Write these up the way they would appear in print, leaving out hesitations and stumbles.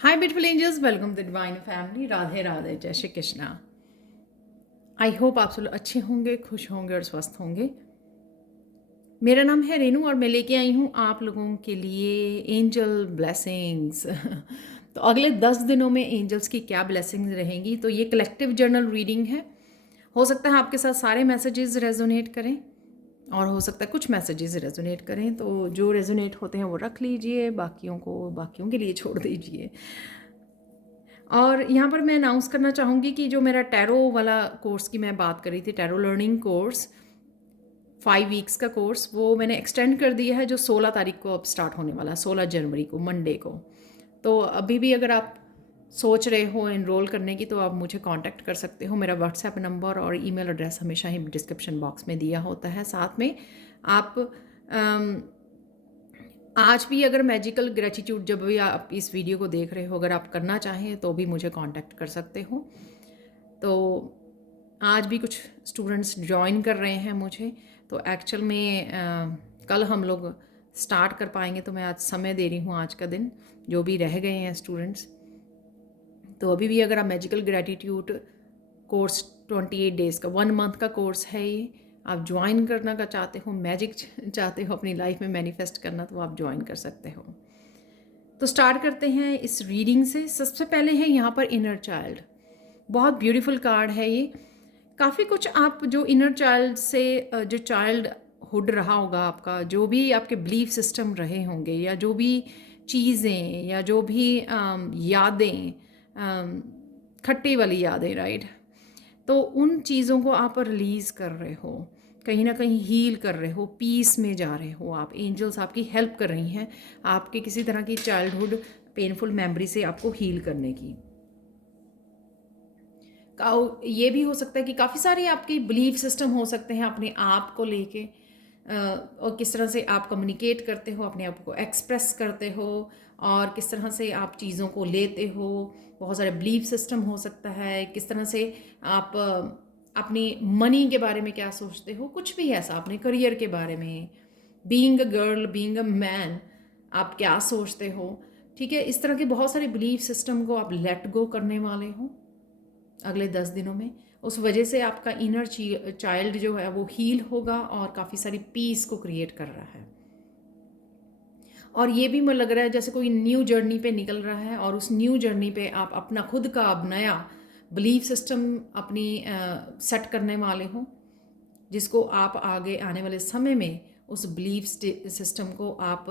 Hi beautiful angels, welcome to divine family. Radhe Radhe, जय Shri Krishna. I hope आप सब लोग अच्छे होंगे, खुश होंगे और स्वस्थ होंगे। मेरा नाम है रेनू और मैं लेके आई हूँ आप लोगों के लिए एंजल ब्लेसिंग्स। तो अगले 10 दिनों में एंजल्स की क्या ब्लेसिंग्स रहेंगी। तो ये कलेक्टिव जर्नल रीडिंग है। हो सकता है आपके साथ सारे मैसेजेस रेजोनेट करें और हो सकता है कुछ मैसेजेस रेजोनेट करें। तो जो रेजोनेट होते हैं वो रख लीजिए, बाकियों को बाकियों के लिए छोड़ दीजिए। और यहाँ पर मैं अनाउंस करना चाहूँगी कि जो मेरा टैरो वाला कोर्स की मैं बात कर रही थी, टैरो लर्निंग कोर्स 5 वीक्स का कोर्स, वो मैंने एक्सटेंड कर दिया है, जो 16 तारीख को अब स्टार्ट होने वाला है, 16 जनवरी को, मंडे को। तो अभी भी अगर आप सोच रहे हो एनरोल करने की तो आप मुझे कांटेक्ट कर सकते हो। मेरा व्हाट्सएप नंबर और ईमेल एड्रेस हमेशा ही डिस्क्रिप्शन बॉक्स में दिया होता है। साथ में आप आज भी अगर मैजिकल ग्रेटिट्यूड, जब भी आप इस वीडियो को देख रहे हो, अगर आप करना चाहें तो भी मुझे कांटेक्ट कर सकते हो। तो आज भी कुछ स्टूडेंट्स ज्वाइन कर रहे हैं मुझे। तो एक्चुअल में कल हम लोग स्टार्ट कर पाएंगे, तो मैं आज समय दे रही हूँ आज का दिन, जो भी रह गए हैं स्टूडेंट्स। तो अभी भी अगर आप मैजिकल ग्रेटिट्यूड कोर्स 28 डेज़ का 1 मंथ का कोर्स है, ये आप ज्वाइन करना का चाहते हो, मैजिक चाहते हो अपनी लाइफ में मैनिफेस्ट करना, तो आप ज्वाइन कर सकते हो। तो स्टार्ट करते हैं इस रीडिंग से। सबसे पहले है यहाँ पर इनर चाइल्ड। बहुत ब्यूटीफुल कार्ड है ये। काफ़ी कुछ आप जो इनर चाइल्ड से जो चाइल्ड हुड रहा होगा आपका, जो भी आपके बिलीफ सिस्टम रहे होंगे, या जो भी चीज़ें या जो भी यादें, खट्टी वाली यादें, राइट। तो उन चीज़ों को आप रिलीज़ कर रहे हो, कहीं ना कहीं हील कर रहे हो, पीस में जा रहे हो आप। एंजल्स आपकी हेल्प कर रही हैं आपके किसी तरह की चाइल्डहुड पेनफुल मेमोरी से आपको हील करने की। ये भी हो सकता है कि काफ़ी सारे आपके बिलीफ सिस्टम हो सकते हैं अपने आप को लेके, और किस तरह से आप कम्युनिकेट करते हो, अपने आप को एक्सप्रेस करते हो, और किस तरह से आप चीज़ों को लेते हो। बहुत सारे बिलीफ सिस्टम हो सकता है, किस तरह से आप अपनी मनी के बारे में क्या सोचते हो, कुछ भी ऐसा, अपने करियर के बारे में, being a girl, being a man, आप क्या सोचते हो। ठीक है, इस तरह के बहुत सारे बिलीफ सिस्टम को आप लेट गो करने वाले हो अगले 10 दिनों में। उस वजह से आपका इनर चाइल्ड जो है वो हील होगा और काफ़ी सारी पीस को क्रिएट कर रहा है। और ये भी मुझे लग रहा है जैसे कोई न्यू जर्नी पे निकल रहा है, और उस न्यू जर्नी पे आप अपना खुद का अब नया बिलीफ सिस्टम अपनी सेट करने वाले हो, जिसको आप आगे आने वाले समय में उस बिलीफ सिस्टम को आप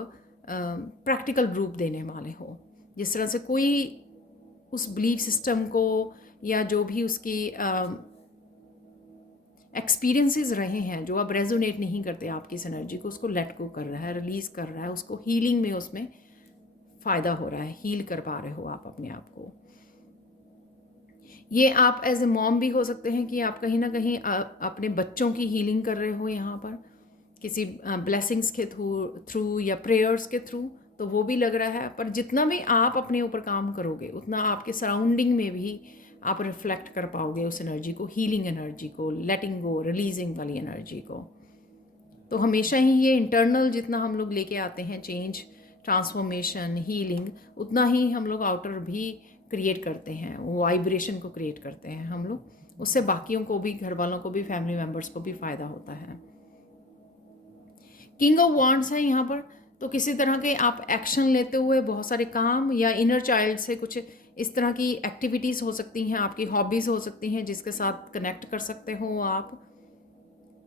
प्रैक्टिकल रूप देने वाले हो। जिस तरह से कोई उस बिलीफ सिस्टम को या जो भी उसकी एक्सपीरियंसेस रहे हैं, जो अब रेजोनेट नहीं करते आपकी इस एनर्जी को, उसको लेट गो कर रहा है, रिलीज़ कर रहा है, उसको हीलिंग में उसमें फ़ायदा हो रहा है, हील कर पा रहे हो आप अपने आप को। ये आप एज ए मॉम भी हो सकते हैं कि आप कहीं ना कहीं अपने बच्चों की हीलिंग कर रहे हो यहाँ पर, किसी ब्लेसिंग्स के थ्रू या प्रेयर्स के थ्रू। तो वो भी लग रहा है। पर जितना भी आप अपने ऊपर काम करोगे, उतना आपके सराउंडिंग में भी आप रिफ्लेक्ट कर पाओगे उस एनर्जी को, हीलिंग एनर्जी को, लेटिंग गो, रिलीजिंग वाली एनर्जी को। तो हमेशा ही ये इंटरनल जितना हम लोग लेके आते हैं चेंज, ट्रांसफॉर्मेशन, हीलिंग, उतना ही हम लोग आउटर भी क्रिएट करते हैं, वो वाइब्रेशन को क्रिएट करते हैं हम लोग। उससे बाकियों को भी, घर वालों को भी, फैमिली मेम्बर्स को भी फ़ायदा होता है। किंग ऑफ वांड्स है यहाँ पर। तो किसी तरह के आप एक्शन लेते हुए बहुत सारे काम, या इनर चाइल्ड से कुछ इस तरह की एक्टिविटीज़ हो सकती हैं, आपकी हॉबीज़ हो सकती हैं जिसके साथ कनेक्ट कर सकते हो आप,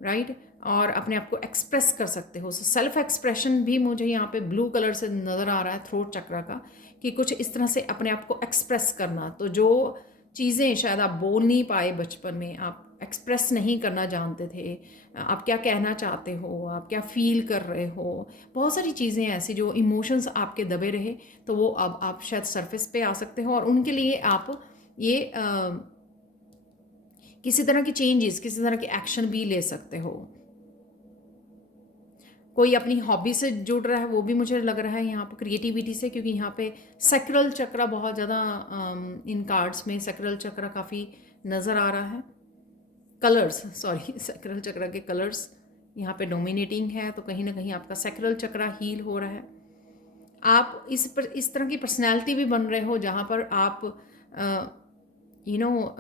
राइट। और अपने आप को एक्सप्रेस कर सकते हो। सेल्फ एक्सप्रेशन भी मुझे यहाँ पे ब्लू कलर से नज़र आ रहा है, थ्रोट चक्रा का, कि कुछ इस तरह से अपने आप को एक्सप्रेस करना। तो जो चीज़ें शायद आप बोल नहीं पाए बचपन में, आप एक्सप्रेस नहीं करना जानते थे, आप क्या कहना चाहते हो, आप क्या फील कर रहे हो, बहुत सारी चीज़ें ऐसी जो इमोशंस आपके दबे रहे, तो वो अब आप शायद सरफेस पे आ सकते हो, और उनके लिए आप ये किसी तरह की चेंजेस, किसी तरह के एक्शन भी ले सकते हो। कोई अपनी हॉबी से जुड़ रहा है, वो भी मुझे लग रहा है यहाँ पर क्रिएटिविटी से, क्योंकि यहाँ पे सैक्रल चक्र बहुत ज़्यादा इन कार्ड्स में सैक्रल चक्र काफ़ी नज़र आ रहा है। कलर्स, सॉरी, सैक्रल चक्र के कलर्स यहाँ पे डोमिनेटिंग है, तो कहीं ना कहीं आपका सैक्रल चक्र हील हो रहा है। आप इस तरह की पर्सनैलिटी भी बन रहे हो जहाँ पर आप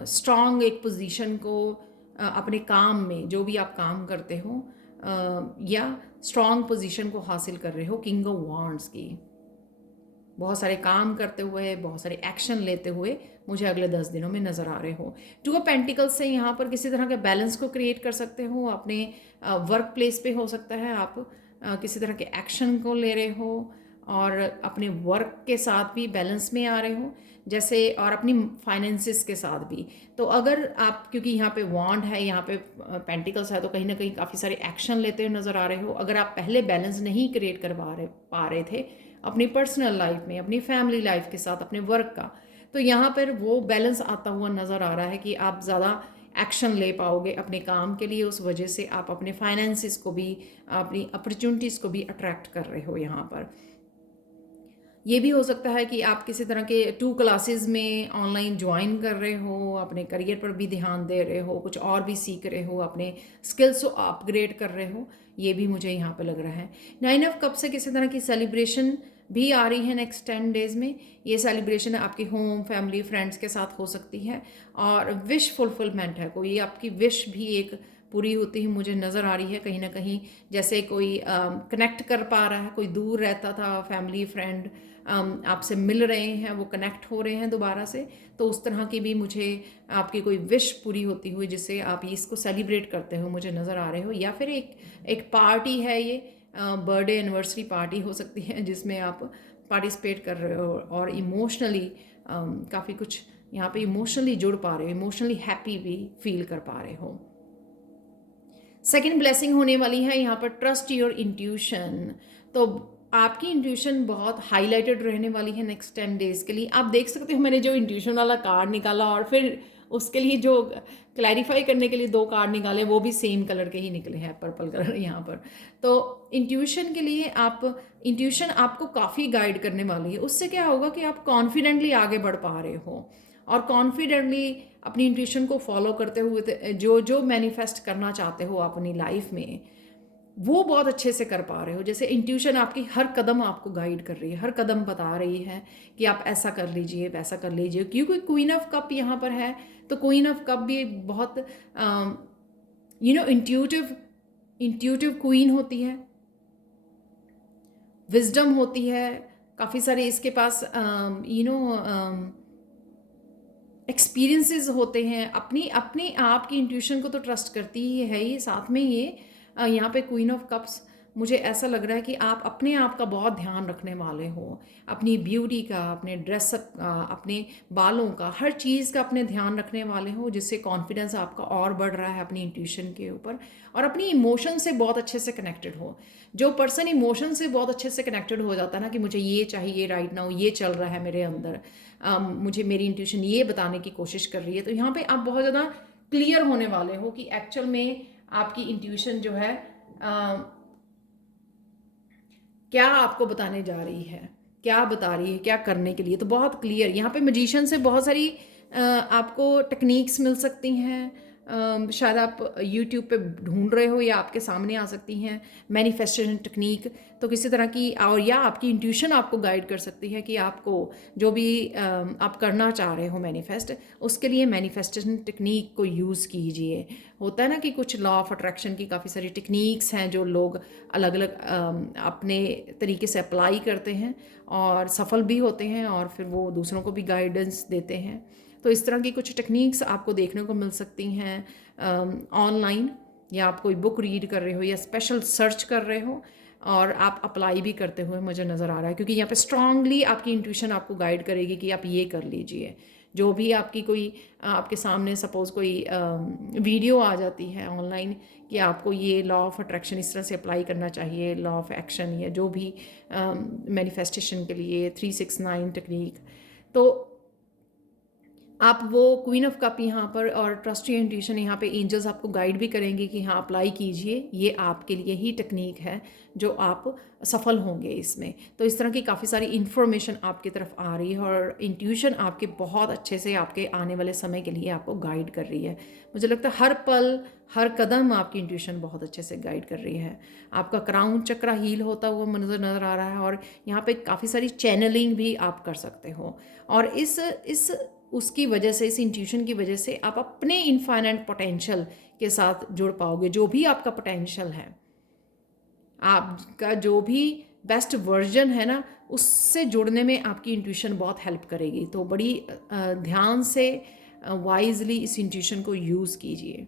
स्ट्रॉन्ग एक पोजीशन को अपने काम में, जो भी आप काम करते हो, या स्ट्रॉन्ग पोजीशन को हासिल कर रहे हो किंग ऑफ वांड्स की। बहुत सारे काम करते हुए, बहुत सारे एक्शन लेते हुए मुझे अगले 10 दिनों में नज़र आ रहे हो। टू ऑफ पेंटिकल्स से यहाँ पर किसी तरह के बैलेंस को क्रिएट कर सकते हो अपने वर्क प्लेस पे। हो सकता है आप किसी तरह के एक्शन को ले रहे हो और अपने वर्क के साथ भी बैलेंस में आ रहे हो, जैसे, और अपनी फाइनेंसिस के साथ भी। तो अगर आप, क्योंकि यहाँ पे वॉन्ड है, यहाँ पे पेंटिकल्स है, तो कहीं ना कहीं काफ़ी सारे एक्शन लेते हुए नज़र आ रहे हो। अगर आप पहले बैलेंस नहीं क्रिएट कर पा रहे थे अपनी पर्सनल लाइफ में, अपनी फैमिली लाइफ के साथ, अपने वर्क का, तो यहाँ पर वो बैलेंस आता हुआ नज़र आ रहा है कि आप ज़्यादा एक्शन ले पाओगे अपने काम के लिए। उस वजह से आप अपने फाइनेंसिस को भी, अपनी अपॉर्चुनिटीज़ को भी अट्रैक्ट कर रहे हो यहाँ पर। ये भी हो सकता है कि आप किसी तरह के 2 क्लासेस में ऑनलाइन ज्वाइन कर रहे हो, अपने करियर पर भी ध्यान दे रहे हो, कुछ और भी सीख रहे हो, अपने स्किल्स को अपग्रेड कर रहे हो, ये भी मुझे यहाँ पे लग रहा है। 9 ऑफ कप से किसी तरह की सेलिब्रेशन भी आ रही है नेक्स्ट 10 डेज़ में। ये सेलिब्रेशन आपके होम, फैमिली, फ्रेंड्स के साथ हो सकती है, और विश फुलफिलमेंट है, कोई आपकी विश भी एक पूरी होती हुई मुझे नज़र आ रही है कहीं ना कहीं। जैसे कोई कनेक्ट कर पा रहा है, कोई दूर रहता था फैमिली फ्रेंड, आपसे मिल रहे हैं, वो कनेक्ट हो रहे हैं दोबारा से, तो उस तरह की भी मुझे आपकी कोई विश पूरी होती हुई जिससे आप इसको सेलिब्रेट करते हो मुझे नज़र आ रहे हो। या फिर एक पार्टी है, ये बर्थडे एनिवर्सरी पार्टी हो सकती है जिसमें आप पार्टिसिपेट कर रहे हो और इमोशनली काफ़ी कुछ यहाँ पे इमोशनली जुड़ पा रहे हो, इमोशनली हैप्पी भी फील कर पा रहे हो। सेकेंड ब्लेसिंग होने वाली है यहाँ पर ट्रस्ट योर इंट्यूशन। तो आपकी इंट्यूशन बहुत हाईलाइटेड रहने वाली है नेक्स्ट 10 डेज़ के लिए। आप देख सकते हो मैंने जो इंट्यूशन वाला कार्ड निकाला और फिर उसके लिए जो क्लैरिफाई करने के लिए 2 कार्ड निकाले, वो भी सेम कलर के ही निकले हैं, पर्पल कलर यहाँ पर। तो इंट्यूशन के लिए इंट्यूशन आपको काफ़ी गाइड करने वाली है। उससे क्या होगा कि आप कॉन्फिडेंटली आगे बढ़ पा रहे हो और कॉन्फिडेंटली अपनी इंट्यूशन को फॉलो करते हुए जो मैनिफेस्ट करना चाहते हो अपनी लाइफ में, वो बहुत अच्छे से कर पा रहे हो। जैसे इंट्यूशन आपकी हर कदम आपको गाइड कर रही है, हर कदम बता रही है कि आप ऐसा कर लीजिए, वैसा कर लीजिए। क्योंकि क्वीन ऑफ कप यहाँ पर है, तो क्वीन ऑफ कप भी बहुत इंट्यूटिव क्वीन होती है, विजडम होती है, काफ़ी सारे इसके पास एक्सपीरियंसेस होते हैं। अपनी आप की इंट्यूशन को तो ट्रस्ट करती ही है ये, साथ में ये यहाँ पे क्वीन ऑफ कप्स, मुझे ऐसा लग रहा है कि आप अपने आप का बहुत ध्यान रखने वाले हो, अपनी ब्यूटी का, अपने ड्रेसअप का, अपने बालों का, हर चीज़ का अपने ध्यान रखने वाले हो, जिससे कॉन्फिडेंस आपका और बढ़ रहा है अपनी इंट्यूशन के ऊपर, और अपनी इमोशन से बहुत अच्छे से कनेक्टेड हो। जो पर्सन इमोशन से बहुत अच्छे से कनेक्टेड हो जाता है ना कि मुझे ये चाहिए राइट नाउ, ये चल रहा है मेरे अंदर, मुझे मेरी इंट्यूशन ये बताने की कोशिश कर रही है, तो यहाँ पे आप बहुत ज़्यादा क्लियर होने वाले हो कि एक्चुअल में आपकी इंट्यूशन जो है क्या आपको बताने जा रही है, क्या बता रही है, क्या करने के लिए। तो बहुत क्लियर यहाँ पे मैजिशियन से बहुत सारी आपको टेक्निक्स मिल सकती हैं। शायद आप YouTube पे ढूंढ रहे हो या आपके सामने आ सकती हैं मैनिफेस्टेशन टेक्निक, तो किसी तरह की, और या आपकी इंट्यूशन आपको गाइड कर सकती है कि आपको जो भी आप करना चाह रहे हो मैनिफेस्ट, उसके लिए मैनिफेस्टेशन टेक्निक को यूज़ कीजिए। होता है ना कि कुछ लॉ ऑफ अट्रैक्शन की काफ़ी सारी टेक्निक्स हैं जो लोग अलग अलग अपने तरीके से अप्लाई करते हैं और सफल भी होते हैं, और फिर वो दूसरों को भी गाइडेंस देते हैं। तो इस तरह की कुछ टेक्निक्स आपको देखने को मिल सकती हैं ऑनलाइन, या आप कोई बुक रीड कर रहे हो या स्पेशल सर्च कर रहे हो और आप अप्लाई भी करते हुए मुझे नज़र आ रहा है, क्योंकि यहाँ पे स्ट्रांगली आपकी इंट्यूशन आपको गाइड करेगी कि आप ये कर लीजिए। जो भी आपकी कोई आपके सामने सपोज़ कोई वीडियो आ जाती है ऑनलाइन कि आपको ये लॉ ऑफ अट्रैक्शन इस तरह से अप्लाई करना चाहिए, लॉ ऑफ एक्शन, या जो भी मैनिफेस्टेशन के लिए 369 टेक्निक, तो आप वो क्वीन ऑफ कप यहाँ पर और ट्रस्ट योर इंट्यूशन, यहाँ पे एंजल्स आपको गाइड भी करेंगे कि हाँ अप्लाई कीजिए, ये आपके लिए ही टेक्निक है जो आप सफल होंगे इसमें। तो इस तरह की काफ़ी सारी इन्फॉर्मेशन आपकी तरफ आ रही है और इंट्यूशन आपके बहुत अच्छे से आपके आने वाले समय के लिए आपको गाइड कर रही है। मुझे लगता है हर पल हर कदम आपकी इंट्यूशन बहुत अच्छे से गाइड कर रही है। आपका क्राउन चक्रा हील होता हुआ नज़र आ रहा है और यहाँ पे काफ़ी सारी चैनलिंग भी आप कर सकते हो। और इस उसकी वजह से, इस इंट्यूशन की वजह से आप अपने इनफाइनाइट पोटेंशियल के साथ जुड़ पाओगे। जो भी आपका पोटेंशियल है, आपका जो भी बेस्ट वर्जन है ना, उससे जुड़ने में आपकी इंट्यूशन बहुत हेल्प करेगी। तो बड़ी ध्यान से वाइजली इस इंट्यूशन को यूज़ कीजिए।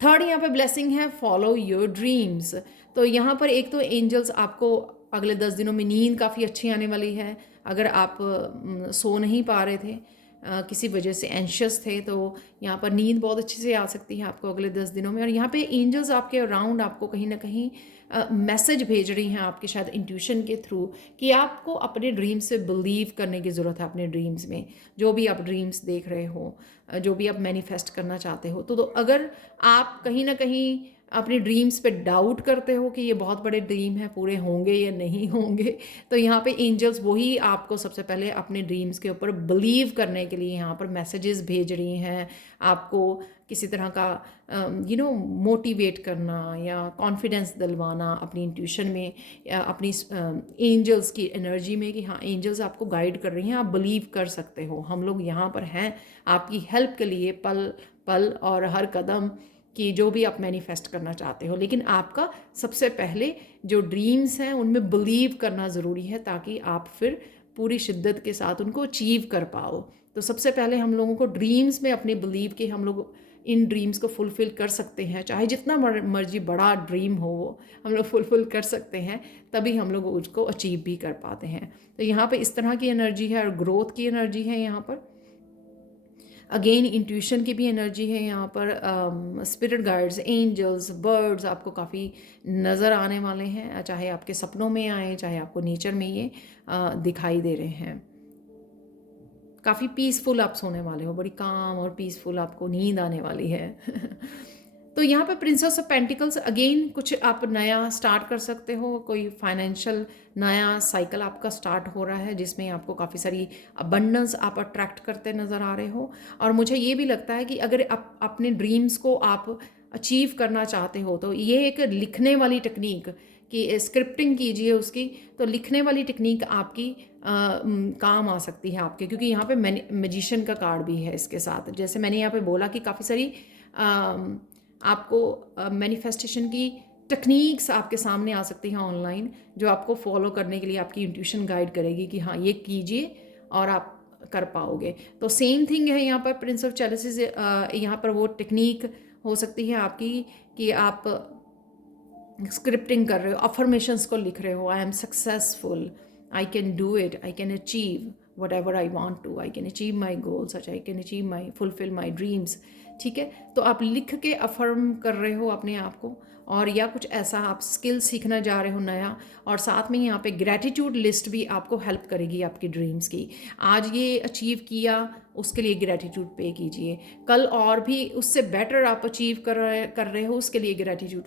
थर्ड यहाँ पे ब्लेसिंग है फॉलो योर ड्रीम्स। तो यहाँ पर एक तो एंजल्स आपको अगले 10 दिनों में नींद काफ़ी अच्छी आने वाली है। अगर आप सो नहीं पा रहे थे, किसी वजह से एंशियस थे, तो यहाँ पर नींद बहुत अच्छे से आ सकती है आपको अगले 10 दिनों में। और यहाँ पे एंजल्स आपके अराउंड आपको कहीं ना कहीं मैसेज भेज रही हैं आपके शायद इंट्यूशन के थ्रू कि आपको अपने ड्रीम्स से बिलीव करने की ज़रूरत है। अपने ड्रीम्स में जो भी आप ड्रीम्स देख रहे हो, जो भी आप मैनिफेस्ट करना चाहते हो, तो अगर आप कहीं ना कहीं अपनी ड्रीम्स पे डाउट करते हो कि ये बहुत बड़े ड्रीम हैं, पूरे होंगे या नहीं होंगे, तो यहाँ पे एंजल्स वही आपको सबसे पहले अपने ड्रीम्स के ऊपर बिलीव करने के लिए यहाँ पर मैसेजेस भेज रही हैं। आपको किसी तरह का मोटिवेट करना या कॉन्फिडेंस दिलवाना अपनी इंट्यूशन में या अपनी एंजल्स की एनर्जी में कि हाँ एंजल्स आपको गाइड कर रही हैं, आप बिलीव कर सकते हो, हम लोग यहाँ पर हैं आपकी हेल्प के लिए पल पल और हर कदम कि जो भी आप मैनिफेस्ट करना चाहते हो। लेकिन आपका सबसे पहले जो ड्रीम्स हैं उनमें बिलीव करना ज़रूरी है ताकि आप फिर पूरी शिद्दत के साथ उनको अचीव कर पाओ। तो सबसे पहले हम लोगों को ड्रीम्स में अपनी बिलीव कि हम लोग इन ड्रीम्स को फुलफ़िल कर सकते हैं, चाहे जितना मर्जी बड़ा ड्रीम हो वो हम लोग फुलफ़िल कर सकते हैं, तभी हम लोग उसको अचीव भी कर पाते हैं। तो यहाँ पे इस तरह की एनर्जी है और ग्रोथ की एनर्जी है। यहाँ पर अगेन इंट्यूशन की भी एनर्जी है यहाँ पर। स्पिरिट गाइड्स, एंजल्स, बर्ड्स आपको काफ़ी नज़र आने वाले हैं, चाहे आपके सपनों में आए, चाहे आपको नेचर में ये दिखाई दे रहे हैं। काफ़ी पीसफुल आप सोने वाले हो, बड़ी काम और पीसफुल आपको नींद आने वाली है। तो यहाँ पे प्रिंसेस ऑफ पेंटिकल्स, अगेन कुछ आप नया स्टार्ट कर सकते हो, कोई फाइनेंशियल नया साइकिल आपका स्टार्ट हो रहा है जिसमें आपको काफ़ी सारी अबंडेंस आप अट्रैक्ट करते नज़र आ रहे हो। और मुझे ये भी लगता है कि अगर आप अपने ड्रीम्स को आप अचीव करना चाहते हो तो ये एक लिखने वाली टेक्निक कि स्क्रिप्टिंग कीजिए उसकी, तो लिखने वाली टेक्निक आपकी काम आ सकती है आपके, क्योंकि यहाँ पे मैजिशियन का कार्ड भी है इसके साथ। जैसे मैंने यहाँ पे बोला कि काफ़ी सारी आपको मैनिफेस्टेशन की टेक्निक्स आपके सामने आ सकती हैं ऑनलाइन, जो आपको फॉलो करने के लिए आपकी इंट्यूशन गाइड करेगी कि हाँ ये कीजिए और आप कर पाओगे। तो सेम थिंग है यहाँ पर प्रिंस ऑफ चैलेंजेस, यहाँ पर वो टेक्निक हो सकती है आपकी कि आप स्क्रिप्टिंग कर रहे हो, अफर्मेशंस को लिख रहे हो, I am successful, I can do it, I can achieve whatever I want to, I can achieve my goals, I can achieve my fulfil my dreams. ठीक है, तो आप लिख के अफर्म कर रहे हो अपने आप को, और या कुछ ऐसा आप स्किल सीखना जा रहे हो नया, और साथ में यहाँ पे ग्रैटिट्यूड लिस्ट भी आपको हेल्प करेगी आपकी ड्रीम्स की। आज ये अचीव किया उसके लिए ग्रैटिट्यूड पे कीजिए, कल और भी उससे बेटर आप अचीव कर रहे हो उसके लिए ग्रैटिट्यूड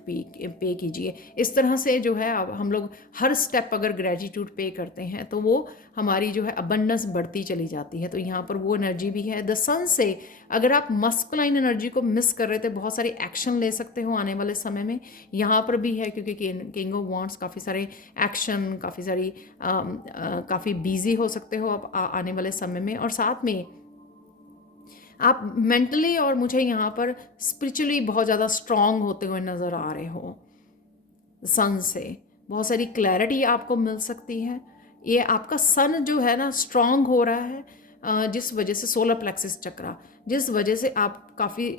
पे कीजिए। इस तरह से जो है अब हम लोग हर स्टेप अगर ग्रैटिट्यूड पे करते हैं तो वो हमारी जो है अबंडेंस बढ़ती चली जाती है। तो यहाँ पर वो एनर्जी भी है। द सन से अगर आप मस्कुलाइन एनर्जी को मिस कर रहे थे, बहुत सारे एक्शन ले सकते हो आने वाले समय में, यहाँ पर भी है, क्योंकि किंग ऑफ वॉन्ड्स काफ़ी सारे एक्शन, काफ़ी सारी काफ़ी बिजी हो सकते हो आप आने वाले समय में। और साथ में आप मेंटली और मुझे यहाँ पर स्पिरिचुअली बहुत ज़्यादा स्ट्रांग होते हुए नज़र आ रहे हो। सन से बहुत सारी क्लैरिटी आपको मिल सकती है। ये आपका सन जो है ना स्ट्रांग हो रहा है, जिस वजह से सोलर प्लेक्सिस चक्रा, जिस वजह से आप काफ़ी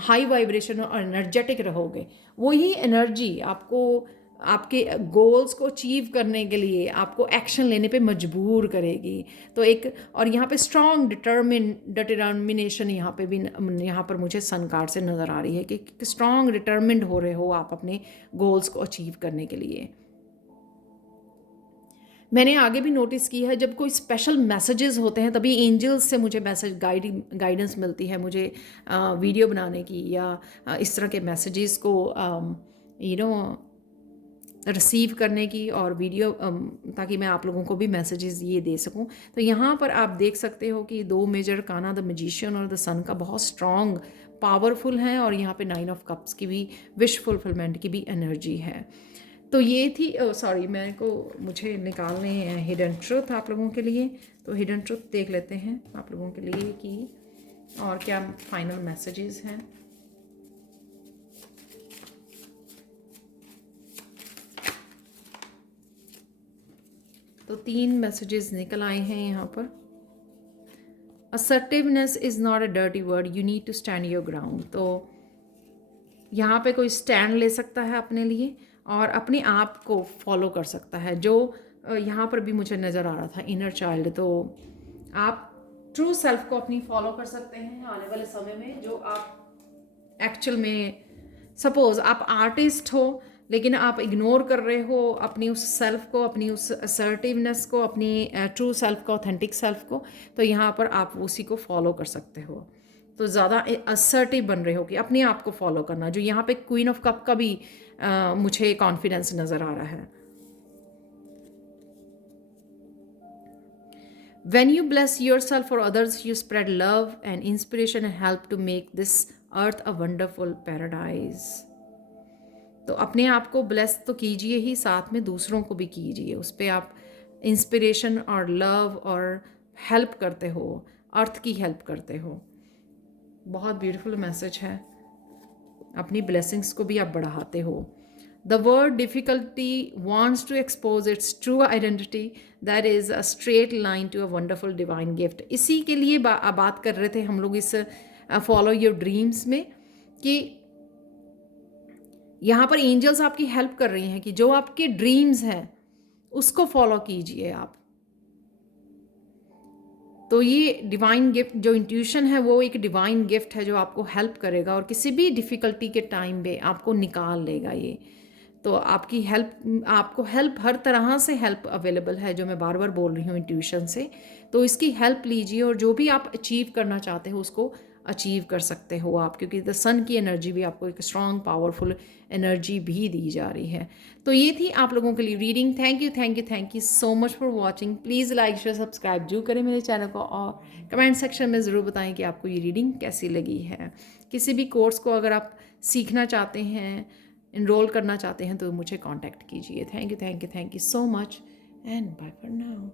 हाई वाइब्रेशन और एनर्जेटिक रहोगे। वही एनर्जी आपको आपके गोल्स को अचीव करने के लिए आपको एक्शन लेने पे मजबूर करेगी। तो एक और यहाँ पे स्ट्रॉन्ग डिटर्मिनेशन यहाँ पे भी यहाँ पर मुझे सन कार्ड से नज़र आ रही है कि स्ट्रॉन्ग डिटर्मिन्ड हो रहे हो आप अपने गोल्स को अचीव करने के लिए। मैंने आगे भी नोटिस किया है, जब कोई स्पेशल मैसेजेस होते हैं तभी एंजल्स से मुझे गाइडेंस मिलती है, मुझे वीडियो बनाने की या इस तरह के मैसेजेस को यू नो रिसीव करने की, और वीडियो ताकि मैं आप लोगों को भी मैसेजेस ये दे सकूं। तो यहाँ पर आप देख सकते हो कि 2 मेजर काना, द मैजिशियन और द सन का बहुत स्ट्रॉन्ग पावरफुल हैं, और यहाँ पे 9 ऑफ कप्स की भी विश फुलफिलमेंट की भी एनर्जी है। तो ये थी सॉरी, मेरे को मुझे निकालने हैं हिडन ट्रुथ आप लोगों के लिए। तो हिडन ट्रुथ देख लेते हैं आप लोगों के लिए कि और क्या फाइनल मैसेजेस हैं। तो 3 मैसेजेस निकल आए हैं यहाँ पर। Assertiveness is not a dirty word, you need to stand your ground. तो यहाँ पे कोई स्टैंड ले सकता है अपने लिए और अपने आप को फॉलो कर सकता है, जो यहाँ पर भी मुझे नज़र आ रहा था इनर चाइल्ड। तो आप ट्रू सेल्फ को अपनी फॉलो कर सकते हैं आने वाले समय में, जो आप एक्चुअल में, सपोज आप आर्टिस्ट हो लेकिन आप इग्नोर कर रहे हो अपनी उस सेल्फ को, अपनी उस असर्टिवनेस को, अपनी ट्रू सेल्फ को, ऑथेंटिक सेल्फ को, तो यहाँ पर आप उसी को फॉलो कर सकते हो। तो ज़्यादा असर्टिव बन रहे हो कि अपने आप को फॉलो करना, जो यहाँ पे क्वीन ऑफ कप का भी मुझे कॉन्फिडेंस नज़र आ रहा है। When you bless yourself for others, you spread love and inspiration and help to make this earth a wonderful paradise. तो अपने आप को ब्लेस तो कीजिए ही, साथ में दूसरों को भी कीजिए। उस पर आप इंस्पिरेशन और लव और हेल्प करते हो, अर्थ की हेल्प करते हो। बहुत ब्यूटीफुल मैसेज है। अपनी ब्लेसिंग्स को भी आप बढ़ाते हो। The word difficulty wants to expose its true identity, that is a straight line to a wonderful divine gift. इसी के लिए बात कर रहे थे हम लोग इस फॉलो योर ड्रीम्स में, कि यहाँ पर एंजल्स आपकी हेल्प कर रही हैं कि जो आपके ड्रीम्स हैं उसको फॉलो कीजिए आप। तो ये डिवाइन गिफ्ट, जो इंट्यूशन है वो एक डिवाइन गिफ्ट है जो आपको हेल्प करेगा और किसी भी डिफ़िकल्टी के टाइम पे आपको निकाल लेगा ये। तो आपकी हेल्प, आपको हेल्प हर तरह से हेल्प अवेलेबल है, जो मैं बार बार बोल रही हूँ इंट्यूशन से। तो इसकी हेल्प लीजिए और जो भी आप अचीव करना चाहते हो उसको अचीव कर सकते हो आप, क्योंकि द सन की एनर्जी भी आपको एक स्ट्रॉन्ग पावरफुल एनर्जी भी दी जा रही है। तो ये थी आप लोगों के लिए reading. Thank you so much for watching. Please like share subscribe जरूर करें मेरे चैनल को, और कमेंट सेक्शन में ज़रूर बताएं कि आपको ये रीडिंग कैसी लगी है। किसी भी कोर्स को अगर आप सीखना चाहते हैं, इनरोल करना चाहते हैं, तो मुझे कांटेक्ट कीजिए। Thank you so much and bye for now.